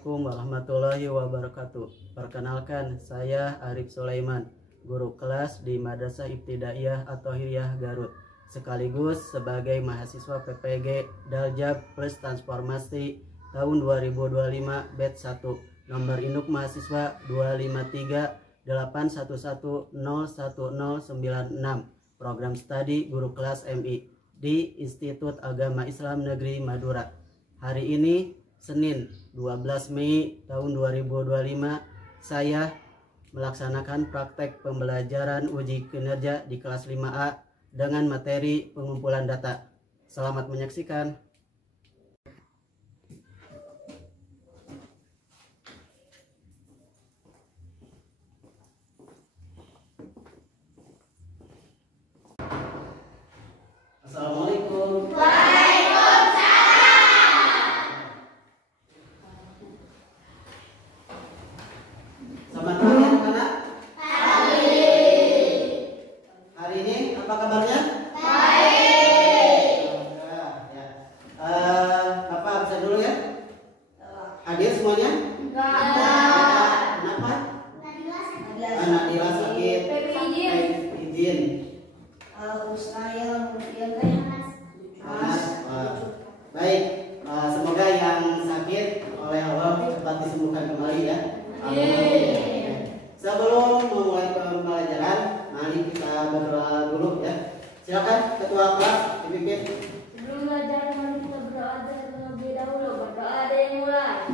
Assalamualaikum warahmatullahi wabarakatuh. Perkenalkan, saya Arif Sulaiman, guru kelas di Madrasah Ibtidaiyah At-Thahiriyah Garut, sekaligus sebagai mahasiswa PPG Daljab plus Transformasi tahun 2025 batch 1. Nomor induk mahasiswa 25381101096. Program studi guru kelas MI di Institut Agama Islam Negeri Madura. Hari ini Senin 12 Mei tahun 2025, saya melaksanakan praktek pembelajaran uji kinerja di kelas 5A dengan materi pengumpulan data. Selamat menyaksikan. Assalamualaikum. Selamat pagi anak-anak. Hari ini apa kabarnya? Baik. Ya. Bapak absen dulu ya. Hadir semuanya? Kenapa? Nadila sakit. Izin. Baik. Semoga yang sakit oleh Allah cepat disembuhkan kembali ya. Sebelum memulai pembelajaran, mari kita berdoa dulu ya. Silakan ketua kelas dipimpin. Sebelum belajar, mari kita berdoa terlebih dahulu. Berdoa ada yang mulai.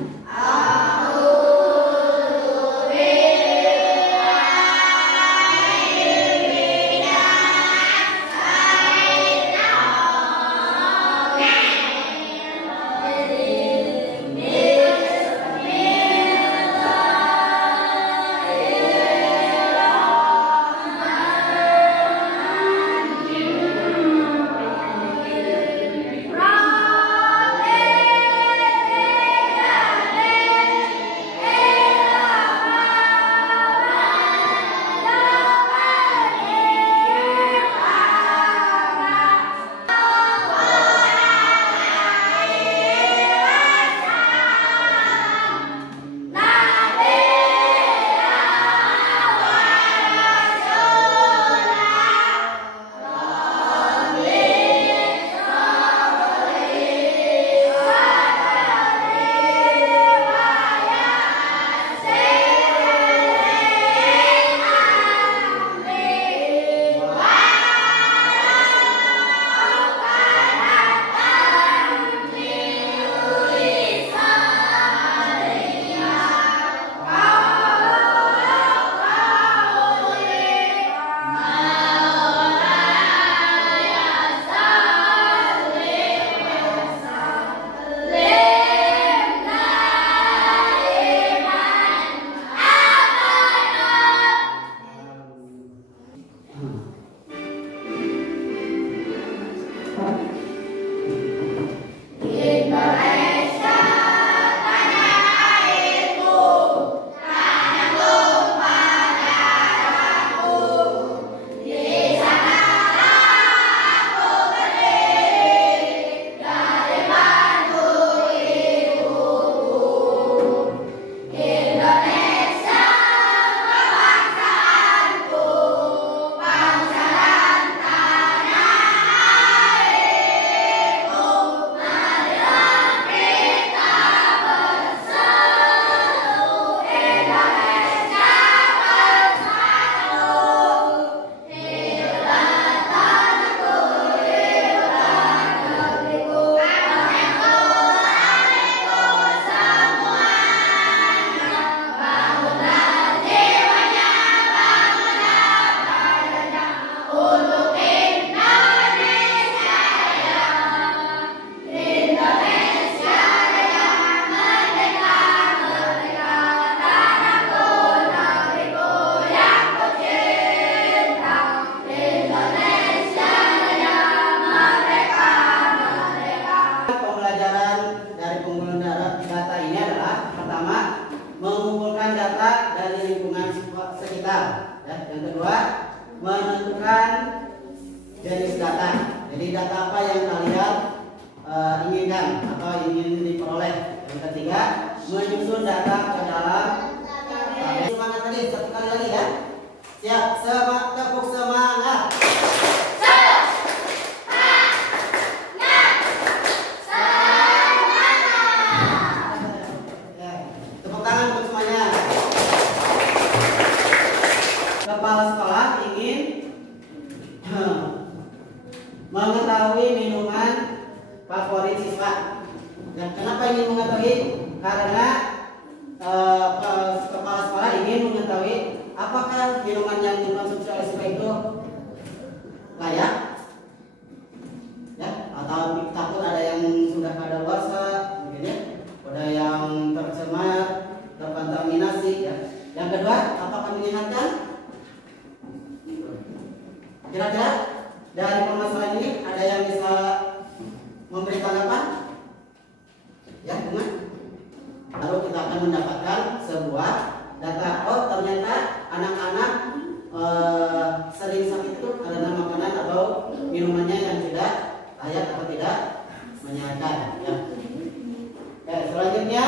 Yang kedua, menentukan jenis data. Jadi data apa yang kalian inginkan atau ingin diperoleh. Yang ketiga, menyusun data ke dalam tabel. Semangat tadi, satu kali lagi ya. Siap, tepuk semangat. Tepuk tangan untuk semuanya. Kepala sekolah ingin mengetahui minuman favorit siswa. Dan kenapa ingin mengetahui? Karena kepala sekolah ingin mengetahui apakah minuman yang dikonsumsi oleh siswa itu layak, ya, atau takut ada yang sudah kadaluarsa, mungkin ya, ada yang tercemar, terkontaminasi, ya. Yang kedua, apakah menyehatkan? Kira-kira dari permasalahan ini ada yang bisa memberi tanggapan? Ya, teman. Lalu kita akan mendapatkan sebuah data. Oh, ternyata anak-anak sering sakit itu karena makanan atau minumannya yang tidak layak atau tidak menyehatkan. Ya. Oke, selanjutnya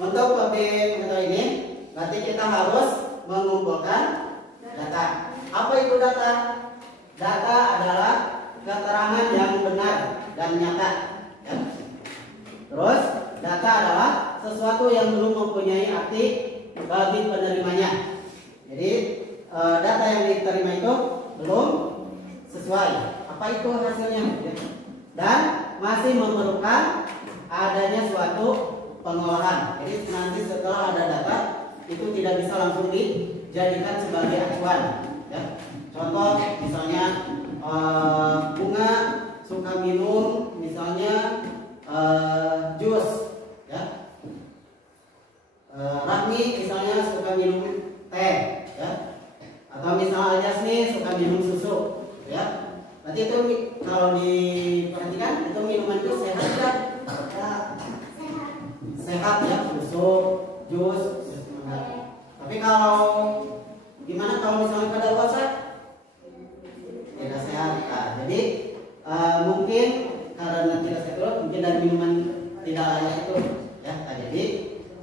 untuk lebih mengetahui ini, berarti kita harus mengumpulkan data. Apa itu data? Data adalah keterangan yang benar dan nyata. Ya. Terus data adalah sesuatu yang belum mempunyai arti bagi penerimanya. Jadi data yang diterima itu belum sesuai. Apa itu hasilnya? Ya. Dan masih memerlukan adanya suatu pengolahan. Jadi nanti setelah ada data itu tidak bisa langsung dijadikan sebagai acuan. Ya. Contoh misalnya bunga suka minum misalnya jus, ya. Rahmi misalnya suka minum teh, ya. Atau misalnya Jasni suka minum susu, ya. Nanti itu kalau diperhatikan itu minuman itu sehat kan? Sehat ya, susu, jus. Tapi kalau gimana kalau misalnya kadaluarsa? Tidak sehat. Nah, jadi mungkin karena tidak sehat, mungkin dari minuman tidak layak itu, ya. Nah, jadi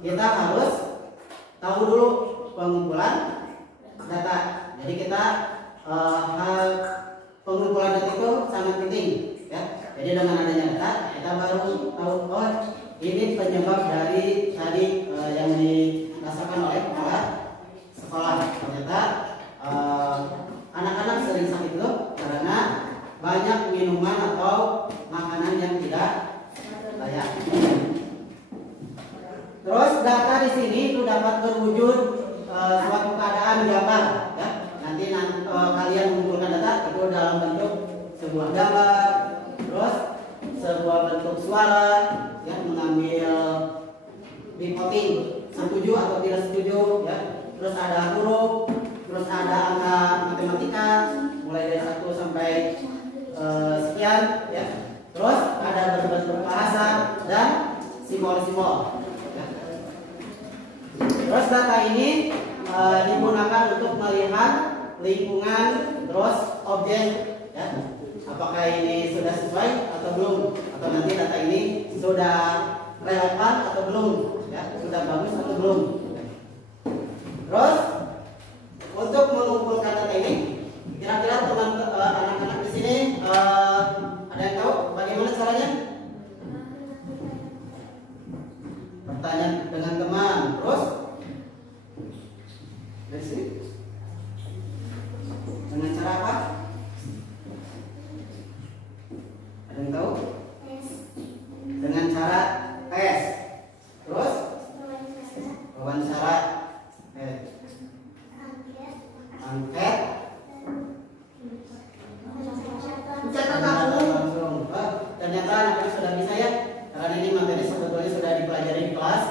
kita harus tahu dulu pengumpulan data. Jadi kita pengumpulan data itu sangat penting, ya. Jadi dengan adanya data kita baru tahu oh ini penyebab dari tadi yang dirasakan oleh kepala sekolah. Ternyata anak-anak sering sakit itu karena banyak minuman atau makanan yang tidak layak. Terus data di sini itu dapat berwujud suatu keadaan gambar, ya. Nanti kalian mengumpulkan data itu dalam bentuk sebuah gambar, terus sebuah bentuk suara, ya, mengambil reporting setuju atau tidak setuju, ya. Terus ada huruf, terus ada angka matematika mulai dari 1 sampai sekian, ya. Terus ada berbentuk bahasa dan simbol-simbol, ya. Terus data ini digunakan untuk melihat lingkungan terus objek, ya. Apakah ini sudah sesuai atau belum, atau nanti data ini sudah relevan atau belum, ya, sudah bagus atau belum. Terus untuk mengumpulkan data ini, kira-kira teman anak-anak di sini ada yang tahu bagaimana caranya? Bertanya dengan teman, terus dari sini dengan cara apa? Ada yang tahu? Dengan cara tes, terus wawancara, angket, mencatat langsung. Ternyata anak-anak sudah bisa, ya, karena ini materi sebetulnya sudah dipelajari di kelas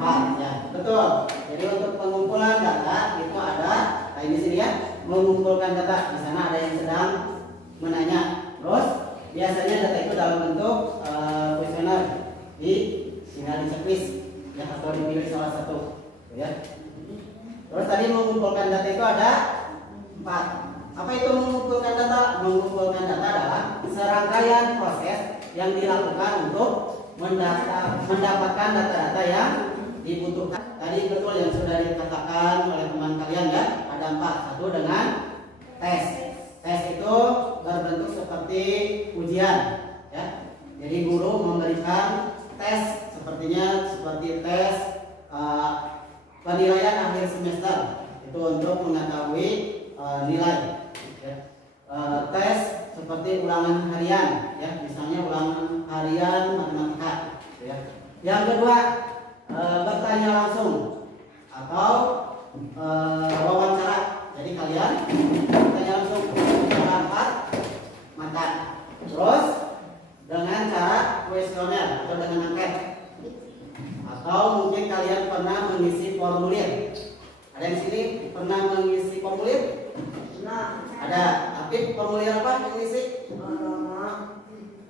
4, ya, betul. Jadi untuk pengumpulan data itu ada, nah ini sini ya, mengumpulkan data. Di sana ada yang sedang menanya. Terus biasanya data itu dalam bentuk kuesioner di sini ada checklist, ya, atau dipilih salah satu, ya. Terus tadi mengumpulkan data itu ada 4. Apa itu mengumpulkan data? Mengumpulkan data adalah serangkaian proses yang dilakukan untuk mendapatkan data-data yang dibutuhkan. Tadi betul yang sudah dikatakan oleh teman kalian ya, ada 4. Satu dengan tes. Tes itu berbentuk seperti ujian ya. Jadi guru memberikan tes seperti tes penilaian akhir semester itu untuk mengetahui nilai ya. Tes seperti ulangan harian ya, misalnya ulangan harian matematika ya. Yang kedua bertanya langsung atau wawancara. Jadi kalian bertanya langsung cara 4 mata. Terus dengan cara kuesioner atau dengan angket. Atau mungkin kalian pernah mengisi formulir. Ada yang sini pernah mengisi formulir? Nah, ada. Aktif formulir apa yang ngisi?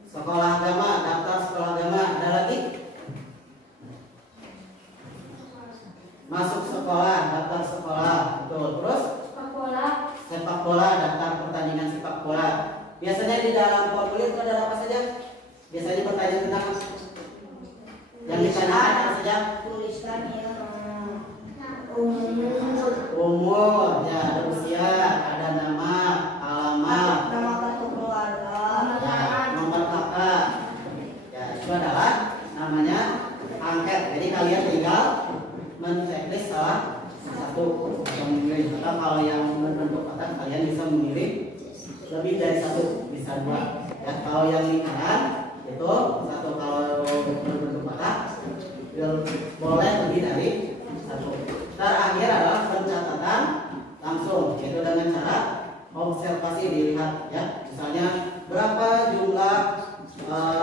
Sekolah agama, daftar sekolah agama. Ada lagi? Masuk sekolah, daftar sekolah. Betul. Terus? Sepak bola, daftar pertandingan sepak bola. Biasanya di dalam formulir itu ada apa saja? Biasanya bertanya tentang yang ditanyakan apa saja? Tuliskan ya. Umur, ya, ada usia, ada nama, alamat, Nama kartu keluarga. ya, nomor kakak. Ya, itu adalah namanya angket. Jadi kalian tinggal men-checklist salah satu yang memilih. Atau kalau yang berbentuk kotak kalian bisa memilih lebih dari 1, bisa 2. Ya, kalau yang lingkaran itu 1. Kalau berbentuk kotak boleh lebih dari 1. Terakhir adalah pencatatan langsung, yaitu dengan cara observasi dilihat ya. Misalnya berapa jumlah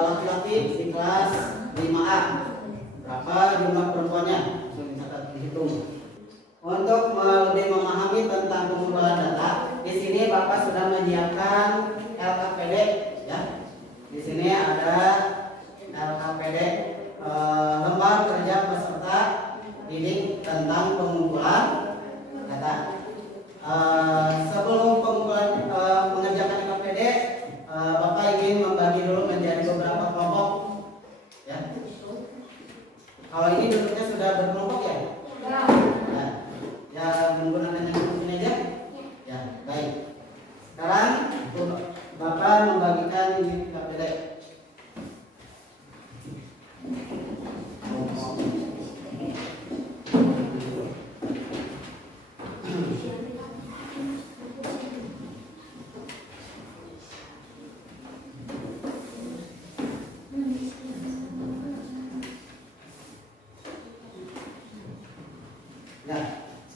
laki-laki di kelas 5A, berapa jumlah perempuannya, langsung dicatat, dihitung. Untuk lebih memahami tentang pengumpulan data, di sini Bapak sudah menyiapkan LKPD ya. Di sini ada LKPD, lembar kerja peserta didik tentang pengumpulan data. Sebelum mengerjakan LKPD, Bapak ingin membagi dulu menjadi beberapa kelompok ya. Kalau ini duduknya sudah berkelompok ya? Ya. Ya, menggunakan yang ini aja. Ya, baik. Sekarang Bapak membagikan ini LKPD.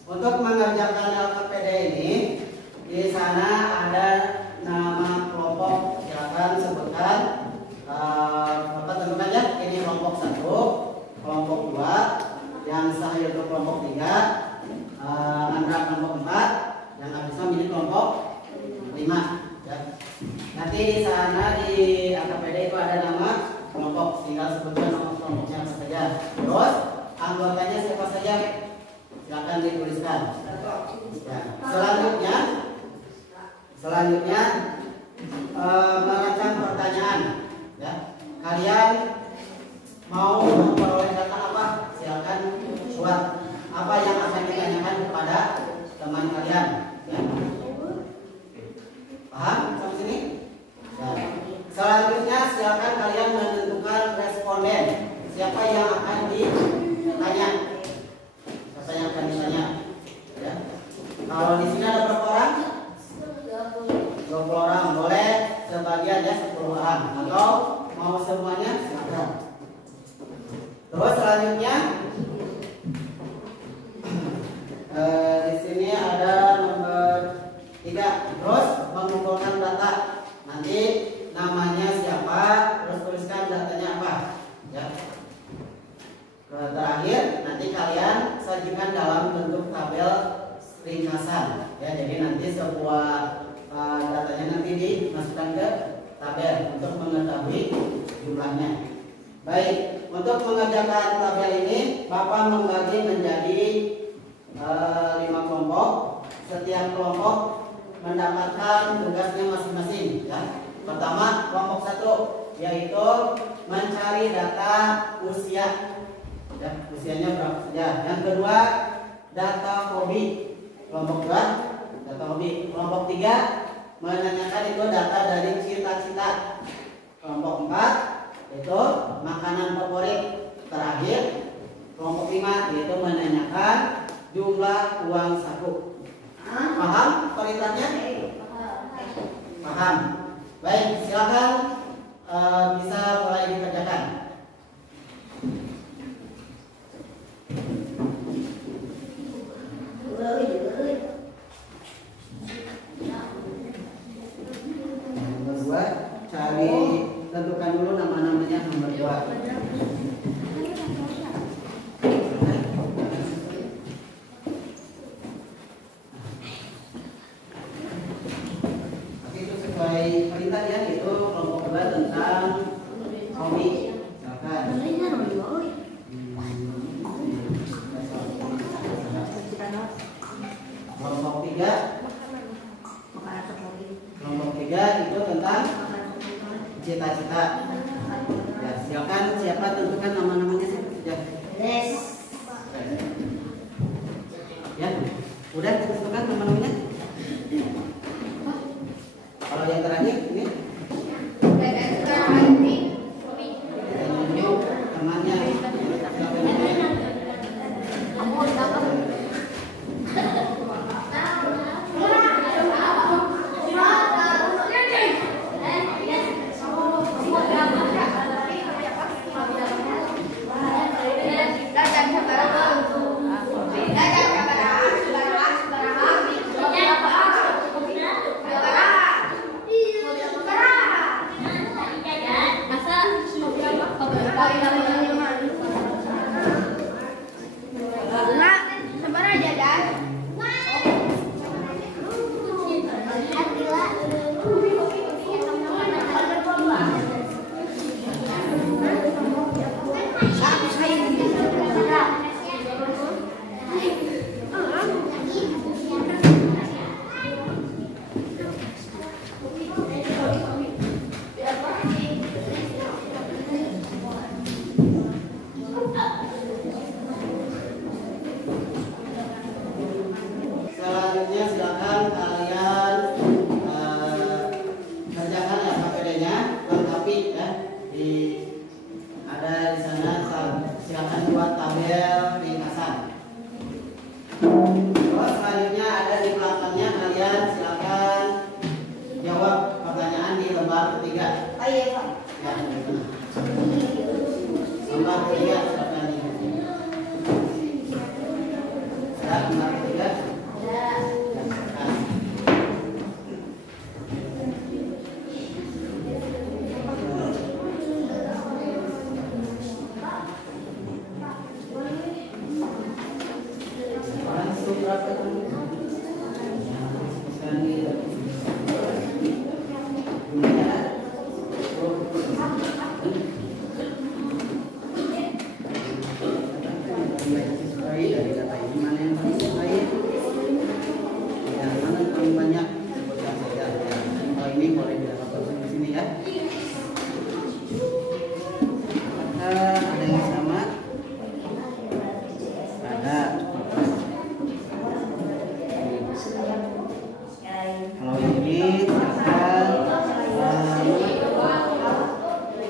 Untuk mengerjakan LKPD ini, di sana ada nama kelompok. Silakan sebutkan. Bapak tentukan ya. Ini kelompok 1, kelompok 2, yang sah yaitu kelompok 3, Andra kelompok 4, yang Abisa ini kelompok 5. Ya. Nanti di sana di LKPD itu ada nama kelompok. Tinggal sebutkan nama kelompoknya apa saja. Terus anggotanya siapa saja? Silakan dituliskan. Ya. Selanjutnya merancang pertanyaan. Ya. Kalian mau memperoleh data apa? Silakan buat. Apa yang akan ditanyakan kepada teman kalian? Ya. Paham sampai sini? Ya. Selanjutnya silakan kalian menentukan responden. Siapa yang akan ditanya? Siapa yang akan ditanya? Ya. Kalau di sini ada berapa orang? 20 orang. Boleh sebagian ya, 10 orang. Atau mau semuanya? Silakan. Terus selanjutnya di sini ada nomor 3. Terus mengumpulkan data. Nanti namanya siapa, terus tuliskan datanya apa. Ya. Terakhir nanti kalian sajikan dalam bentuk tabel ringkasan. Ya, jadi nanti sebuah datanya nanti dimasukkan ke tabel untuk mengetahui jumlahnya. Baik, untuk mengerjakan tabel ini Bapak membagi menjadi 5 kelompok. Setiap kelompok mendapatkan tugasnya masing-masing ya. Pertama kelompok 1 yaitu mencari data usia. Ya, usianya berapa saja. Yang kedua, data hobi. Kelompok 2, data hobi. Kelompok 3, menanyakan itu data dari cita-cita. Kelompok 4, itu makanan favorit. Terakhir, kelompok 5, yaitu menanyakan jumlah uang saku. Paham perintahnya? Paham. Baik, silakan bisa mulai dikerjakan. Nomor 2, cari tentukan dulu nama-namanya nomor 2. Perintah ya, itu kelompok 2 tentang hobi. Silakan. Kelompok 3. Kelompok 3 itu tentang cita-cita. Ya, silakan siapa tentukan nama-namanya ya. Ya, udah tentukan nama-namanya. Kalau yang terakhir ini temannya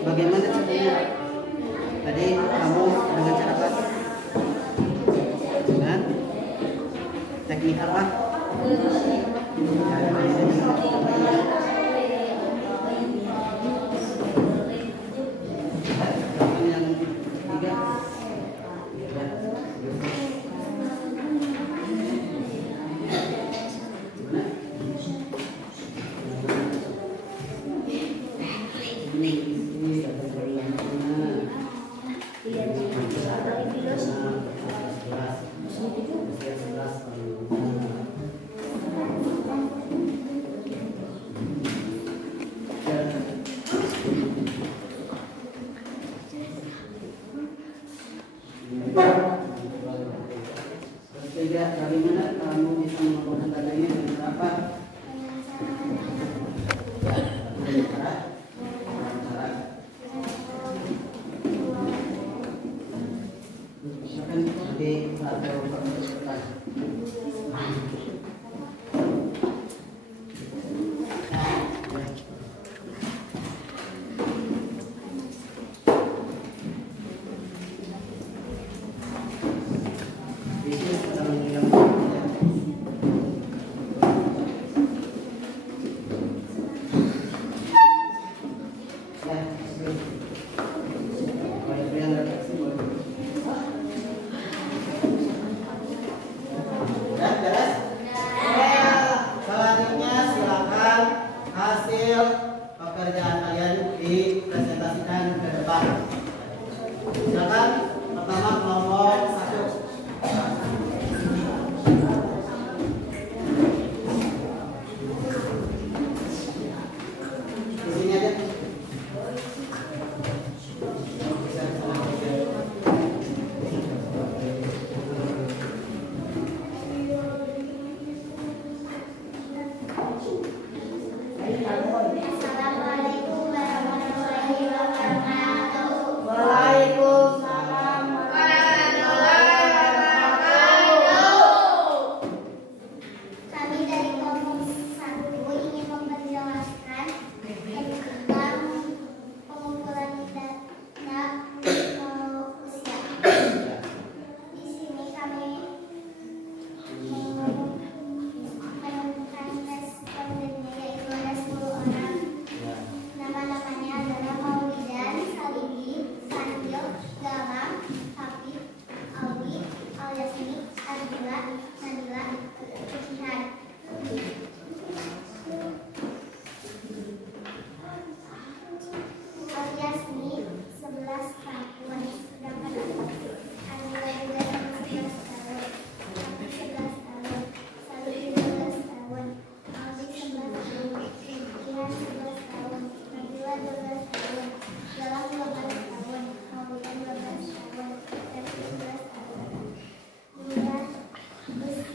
bagaimana caranya? Tadi kamu dengan cara apa? Dengan teknik apa? Yang tiga. Ketiga, bagaimana kamu bisa melakukan tandanya dengan apa? Cara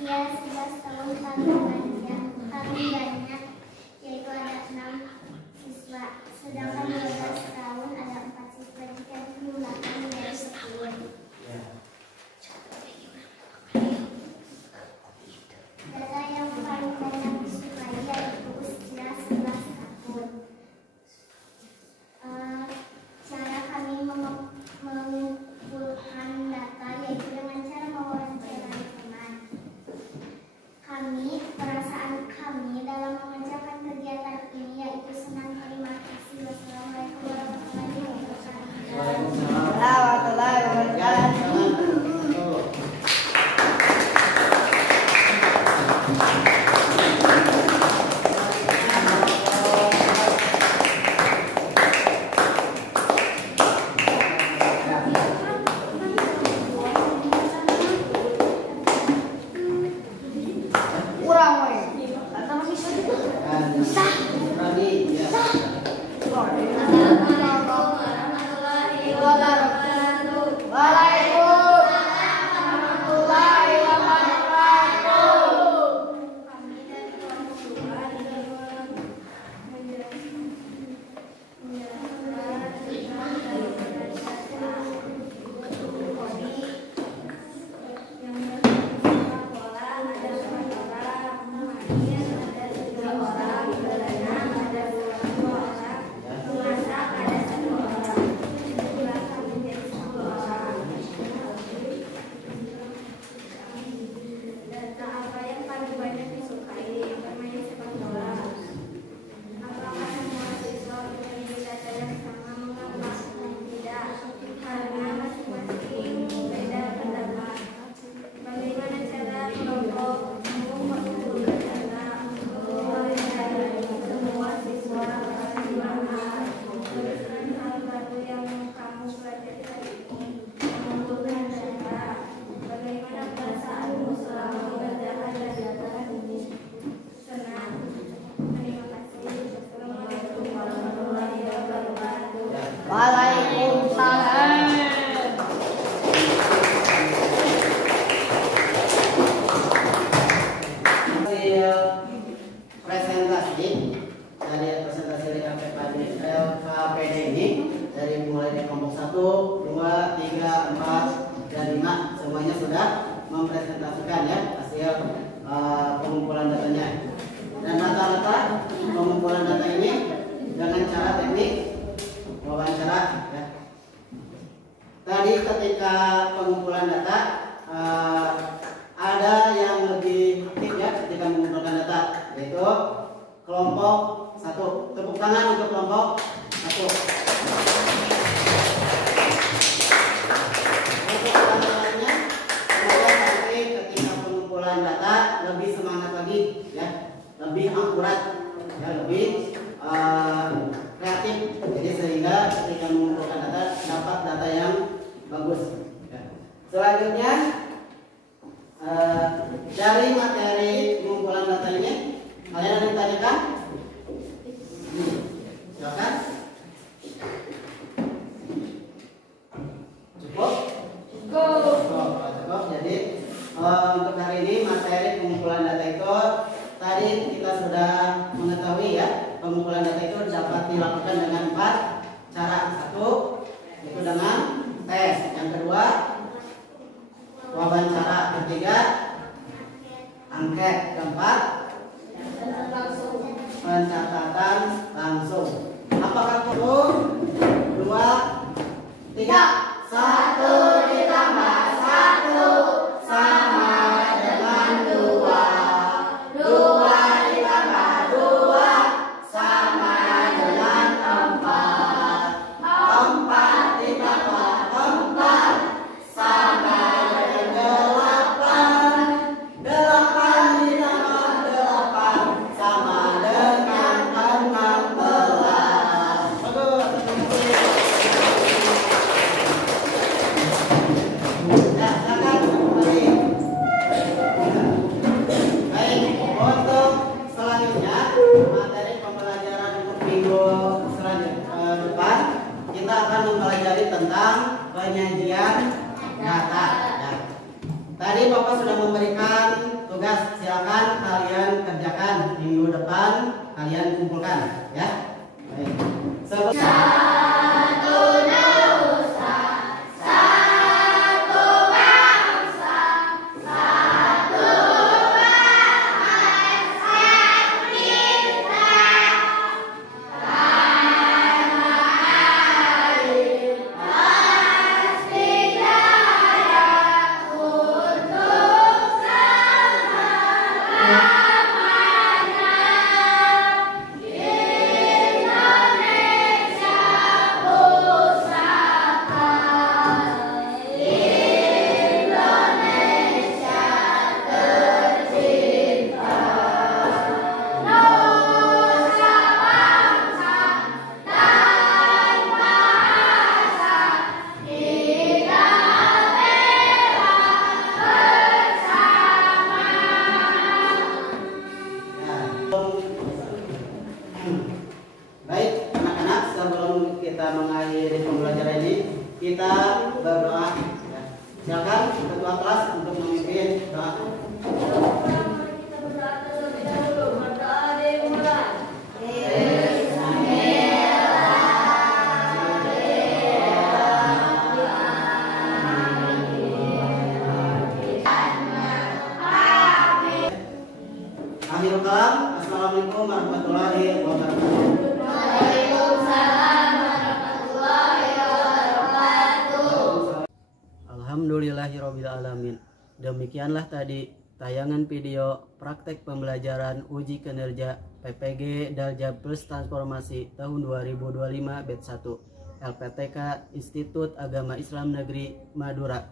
usia 11 tahun paling banyak, yaitu ada 6 siswa, sedangkan 12 tahun ada 4 siswa jika dijumlahkan menjadi 10. Data yang paling banyak disukai yaitu usia 11 tahun. Cara kami mengumpulkan data yaitu dengan cara mewawancarai teman kami. Perasaan kami dalam mengerjakan kegiatan ini yaitu senang. Terima kasih. Wassalamualaikum warahmatullahi wabarakatuh. KPD ini dari mulai dari kelompok 1, 2, 3, 4, dan 5 semuanya sudah mempresentasikan ya hasil pengumpulan datanya. Dan rata-rata pengumpulan data ini dengan cara teknik wawancara ya. Tadi ketika pengumpulan data ada yang lebih aktif ya ketika mengumpulkan data, yaitu kelompok 1. Tepuk tangan untuk kelompok 1. Untuk tangannya semoga nanti ketika pengumpulan data lebih semangat lagi ya, lebih akurat ya, lebih kreatif, jadi sehingga ketika mengumpulkan data dapat data yang bagus ya. Selanjutnya dari materi pengumpulan data ini kalian ada yang ditanyakan? Silakan. Cukup? Cukup. Jadi untuk hari ini materi pengumpulan data itu tadi kita sudah mengetahui ya, pengumpulan data itu dapat dilakukan dengan 4 cara. 1 itu dengan tes, yang kedua wawancara, ketiga angket, keempat pencatatan langsung. Apakah perlu 2, 3? 1 ditambah 1 sama dengan 2. 2 ditambah 2 sama dengan 4. 4 ditambah 4 sama dengan 8. 8 ditambah 8 sama dengan 16. Bagus. Akhirul kalam, assalamualaikum warahmatullahi wabarakatuh. Waalaikumsalam warahmatullahi wabarakatuh. Alhamdulillahirobbilalamin. Demikianlah tadi tayangan video praktek pembelajaran uji kinerja PPG Dalja Plus Transformasi tahun 2025 batch 1 LPTK Institut Agama Islam Negeri Madura.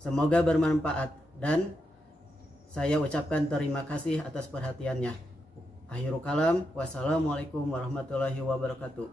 Semoga bermanfaat dan saya ucapkan terima kasih atas perhatiannya. Akhirul kalam, wassalamualaikum warahmatullahi wabarakatuh.